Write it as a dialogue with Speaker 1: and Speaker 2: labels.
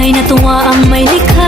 Speaker 1: Sanay natuwa ang may likha.